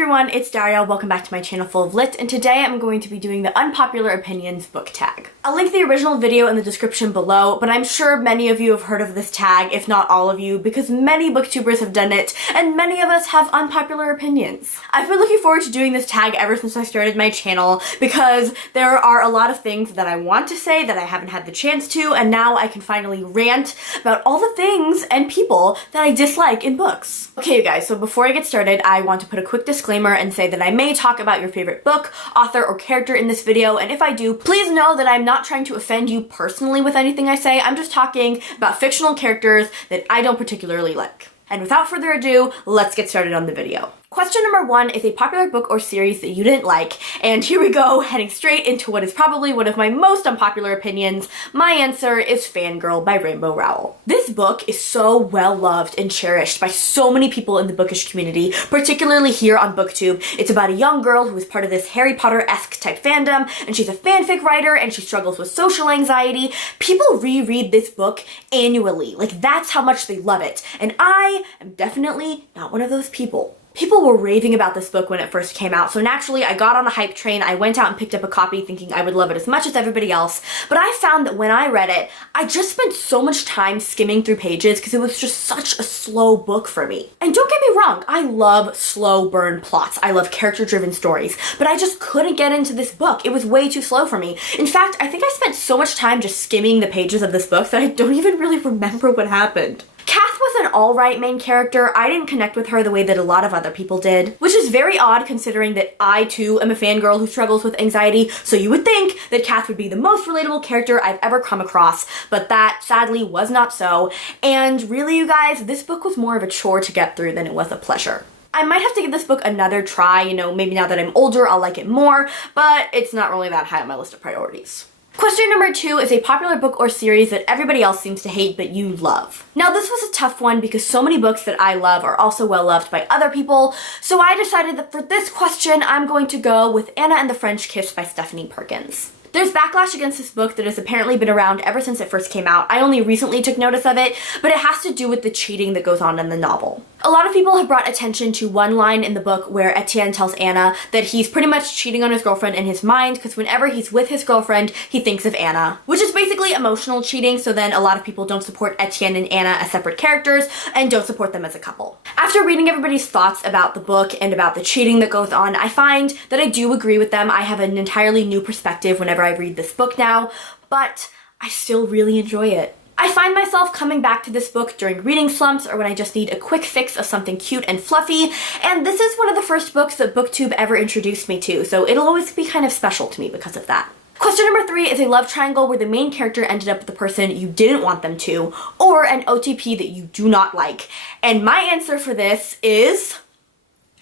everyone, it's Daria. Welcome back to my channel full of lit, and today I'm going to be doing the Unpopular Opinions book tag. I'll link the original video in the description below, but I'm sure many of you have heard of this tag, if not all of you, because many booktubers have done it, and many of us have unpopular opinions. I've been looking forward to doing this tag ever since I started my channel, because there are a lot of things that I want to say that I haven't had the chance to, and now I can finally rant about all the things and people that I dislike in books. Okay, you guys, so before I get started, I want to put a quick disclaimer and say that I may talk about your favorite book, author, or character in this video, and if I do, please know that I'm not trying to offend you personally with anything I say. I'm just talking about fictional characters that I don't particularly like. And without further ado, let's get started on the video. Question number 1 is a popular book or series that you didn't like, and here we go, heading straight into what is probably one of my most unpopular opinions. My answer is Fangirl by Rainbow Rowell. This book is so well loved and cherished by so many people in the bookish community, particularly here on BookTube. It's about a young girl who is part of this Harry Potter-esque type fandom, and she's a fanfic writer, and she struggles with social anxiety. People reread this book annually, like that's how much they love it, and I am definitely not one of those people. People were raving about this book when it first came out, so naturally I got on the hype train. I went out and picked up a copy thinking I would love it as much as everybody else, but I found that when I read it, I just spent so much time skimming through pages because it was just such a slow book for me. And don't get me wrong, I love slow burn plots. I love character-driven stories, but I just couldn't get into this book. It was way too slow for me. In fact, I think I spent so much time just skimming the pages of this book that I don't even really remember what happened. Kath was an alright main character. I didn't connect with her the way that a lot of other people did, which is very odd considering that I too am a fangirl who struggles with anxiety, so you would think that Kath would be the most relatable character I've ever come across, but that sadly was not so, and really you guys, this book was more of a chore to get through than it was a pleasure. I might have to give this book another try, you know, maybe now that I'm older I'll like it more, but it's not really that high on my list of priorities. Question number 2 is a popular book or series that everybody else seems to hate but you love. Now this was a tough one because so many books that I love are also well loved by other people, so I decided that for this question I'm going to go with Anna and the French Kiss by Stephanie Perkins. There's backlash against this book that has apparently been around ever since it first came out. I only recently took notice of it, but it has to do with the cheating that goes on in the novel. A lot of people have brought attention to one line in the book where Etienne tells Anna that he's pretty much cheating on his girlfriend in his mind because whenever he's with his girlfriend, he thinks of Anna, which is basically emotional cheating, so then a lot of people don't support Etienne and Anna as separate characters and don't support them as a couple. After reading everybody's thoughts about the book and about the cheating that goes on, I find that I do agree with them. I have an entirely new perspective whenever I read this book now, but I still really enjoy it. I find myself coming back to this book during reading slumps or when I just need a quick fix of something cute and fluffy, and this is one of the first books that BookTube ever introduced me to, so it'll always be kind of special to me because of that. Question number 3 is a love triangle where the main character ended up with the person you didn't want them to, or an OTP that you do not like. And my answer for this is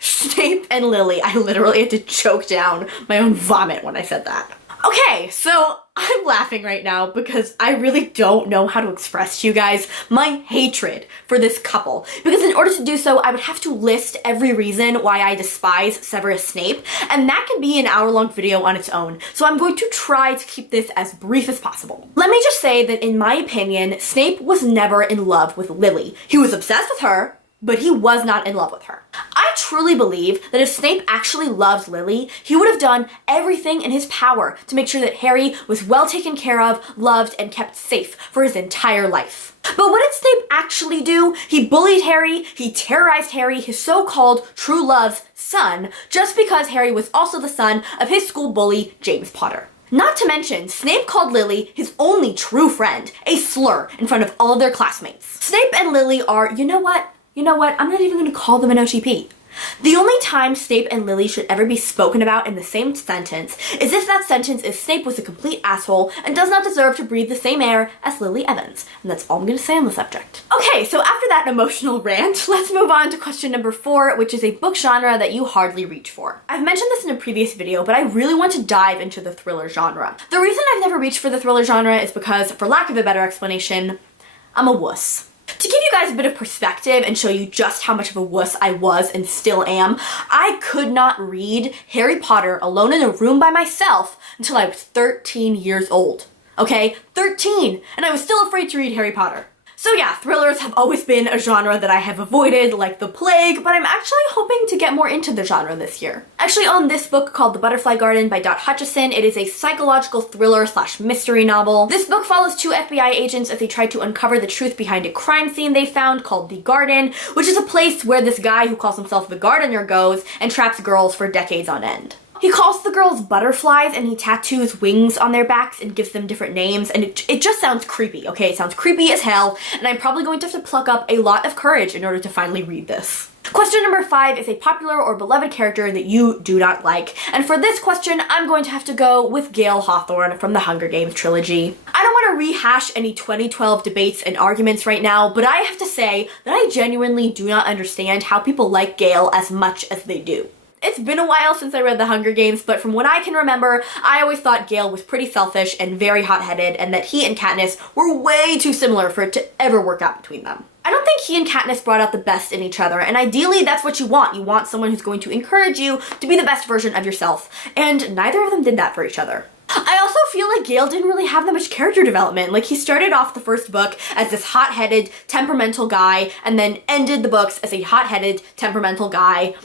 Snape and Lily. I literally had to choke down my own vomit when I said that. Okay, so I'm laughing right now because I really don't know how to express to you guys my hatred for this couple. Because in order to do so, I would have to list every reason why I despise Severus Snape, and that can be an hour-long video on its own. So I'm going to try to keep this as brief as possible. Let me just say that in my opinion, Snape was never in love with Lily. He was obsessed with her, but he was not in love with her. I truly believe that if Snape actually loved Lily, he would have done everything in his power to make sure that Harry was well taken care of, loved, and kept safe for his entire life. But what did Snape actually do? He bullied Harry, he terrorized Harry, his so-called true love's son, just because Harry was also the son of his school bully, James Potter. Not to mention, Snape called Lily, his only true friend, a slur in front of all of their classmates. Snape and Lily are, you know what, I'm not even going to call them an OTP. The only time Snape and Lily should ever be spoken about in the same sentence is if that sentence is Snape was a complete asshole and does not deserve to breathe the same air as Lily Evans. And that's all I'm going to say on the subject. Okay, so after that emotional rant, let's move on to question number 4, which is a book genre that you hardly reach for. I've mentioned this in a previous video, but I really want to dive into the thriller genre. The reason I've never reached for the thriller genre is because, for lack of a better explanation, I'm a wuss. To give you guys a bit of perspective and show you just how much of a wuss I was and still am, I could not read Harry Potter alone in a room by myself until I was 13 years old. Okay? 13! And I was still afraid to read Harry Potter. So yeah, thrillers have always been a genre that I have avoided like the plague, but I'm actually hoping to get more into the genre this year. I actually own this book called The Butterfly Garden by Dot Hutchison. It is a psychological thriller / mystery novel. This book follows two FBI agents as they try to uncover the truth behind a crime scene they found called The Garden, which is a place where this guy who calls himself the gardener goes and traps girls for decades on end. He calls the girls butterflies and he tattoos wings on their backs and gives them different names, and it just sounds creepy, okay? It sounds creepy as hell, and I'm probably going to have to pluck up a lot of courage in order to finally read this. Question number 5 is a popular or beloved character that you do not like. And for this question, I'm going to have to go with Gale Hawthorne from the Hunger Games trilogy. I don't want to rehash any 2012 debates and arguments right now, but I have to say that I genuinely do not understand how people like Gale as much as they do. It's been a while since I read The Hunger Games, but from what I can remember, I always thought Gale was pretty selfish and very hot-headed, and that he and Katniss were way too similar for it to ever work out between them. I don't think he and Katniss brought out the best in each other, and ideally that's what you want. You want someone who's going to encourage you to be the best version of yourself, and neither of them did that for each other. I also feel like Gale didn't really have that much character development. Like, he started off the first book as this hot-headed, temperamental guy, and then ended the books as a hot-headed, temperamental guy.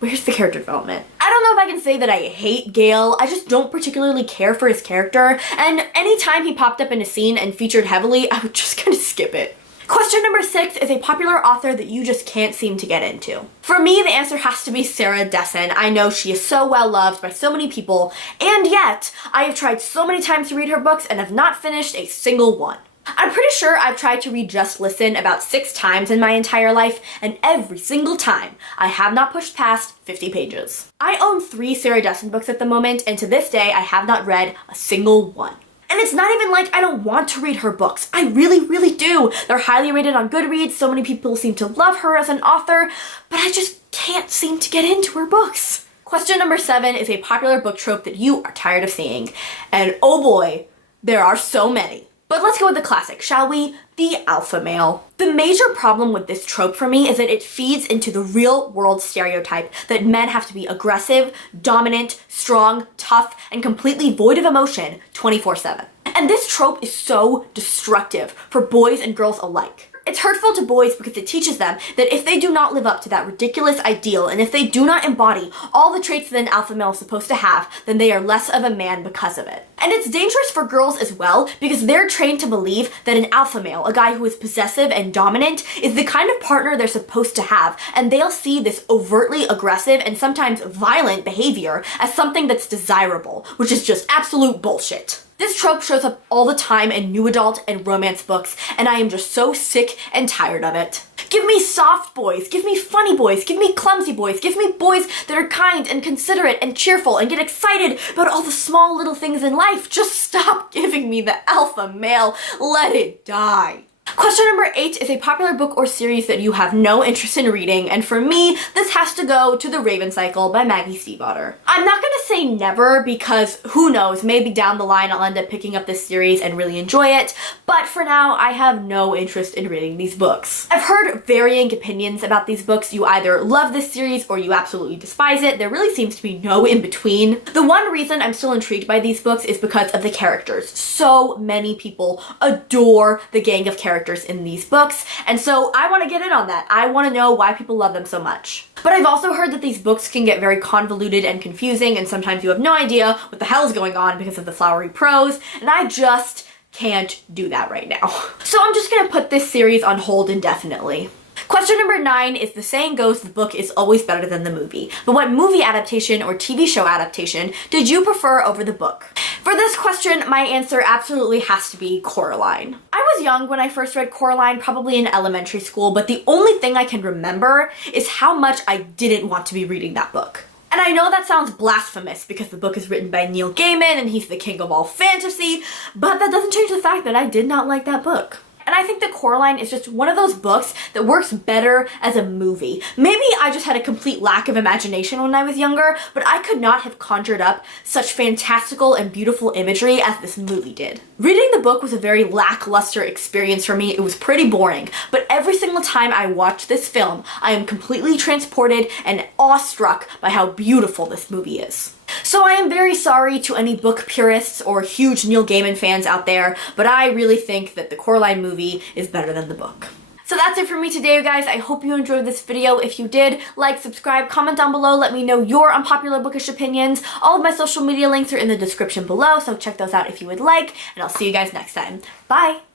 Where's the character development? I don't know if I can say that I hate Gale, I just don't particularly care for his character, and anytime he popped up in a scene and featured heavily, I would just kind of skip it. Question number 6 is a popular author that you just can't seem to get into. For me, the answer has to be Sarah Dessen. I know she is so well loved by so many people, and yet I have tried so many times to read her books and have not finished a single one. I'm pretty sure I've tried to read Just Listen about 6 times in my entire life, and every single time, I have not pushed past 50 pages. I own 3 Sarah Dessen books at the moment, and to this day, I have not read a single one. And it's not even like I don't want to read her books. I really, really do. They're highly rated on Goodreads. So many people seem to love her as an author, but I just can't seem to get into her books. Question number 7 is a popular book trope that you are tired of seeing. And oh boy, there are so many. But let's go with the classic, shall we? The alpha male. The major problem with this trope for me is that it feeds into the real world stereotype that men have to be aggressive, dominant, strong, tough, and completely void of emotion 24/7. And this trope is so destructive for boys and girls alike. It's hurtful to boys because it teaches them that if they do not live up to that ridiculous ideal, and if they do not embody all the traits that an alpha male is supposed to have, then they are less of a man because of it. And it's dangerous for girls as well because they're trained to believe that an alpha male, a guy who is possessive and dominant, is the kind of partner they're supposed to have, and they'll see this overtly aggressive and sometimes violent behavior as something that's desirable, which is just absolute bullshit. This trope shows up all the time in new adult and romance books, and I am just so sick and tired of it. Give me soft boys, give me funny boys, give me clumsy boys, give me boys that are kind and considerate and cheerful and get excited about all the small little things in life. Just stop giving me the alpha male. Let it die. Question number 8 is a popular book or series that you have no interest in reading, and for me, this has to go to The Raven Cycle by Maggie Stiefvater. I'm not gonna say never because who knows, maybe down the line I'll end up picking up this series and really enjoy it, but for now, I have no interest in reading these books. I've heard varying opinions about these books. You either love this series or you absolutely despise it. There really seems to be no in between. The one reason I'm still intrigued by these books is because of the characters. So many people adore the gang of characters in these books, and so I want to get in on that. I want to know why people love them so much. But I've also heard that these books can get very convoluted and confusing, and sometimes you have no idea what the hell is going on because of the flowery prose, and I just can't do that right now. So I'm just gonna put this series on hold indefinitely. Question number 9 is the saying goes the book is always better than the movie. But what movie adaptation or TV show adaptation did you prefer over the book? For this question, my answer absolutely has to be Coraline. I was young when I first read Coraline, probably in elementary school, but the only thing I can remember is how much I didn't want to be reading that book. And I know that sounds blasphemous because the book is written by Neil Gaiman and he's the king of all fantasy, but that doesn't change the fact that I did not like that book. And I think that Coraline is just one of those books that works better as a movie. Maybe I just had a complete lack of imagination when I was younger, but I could not have conjured up such fantastical and beautiful imagery as this movie did. Reading the book was a very lackluster experience for me. It was pretty boring, but every single time I watch this film, I am completely transported and awestruck by how beautiful this movie is. So I am very sorry to any book purists or huge Neil Gaiman fans out there, but I really think that the Coraline movie is better than the book. So that's it for me today, you guys. I hope you enjoyed this video. If you did, like, subscribe, comment down below, let me know your unpopular bookish opinions. All of my social media links are in the description below, so check those out if you would like, and I'll see you guys next time. Bye!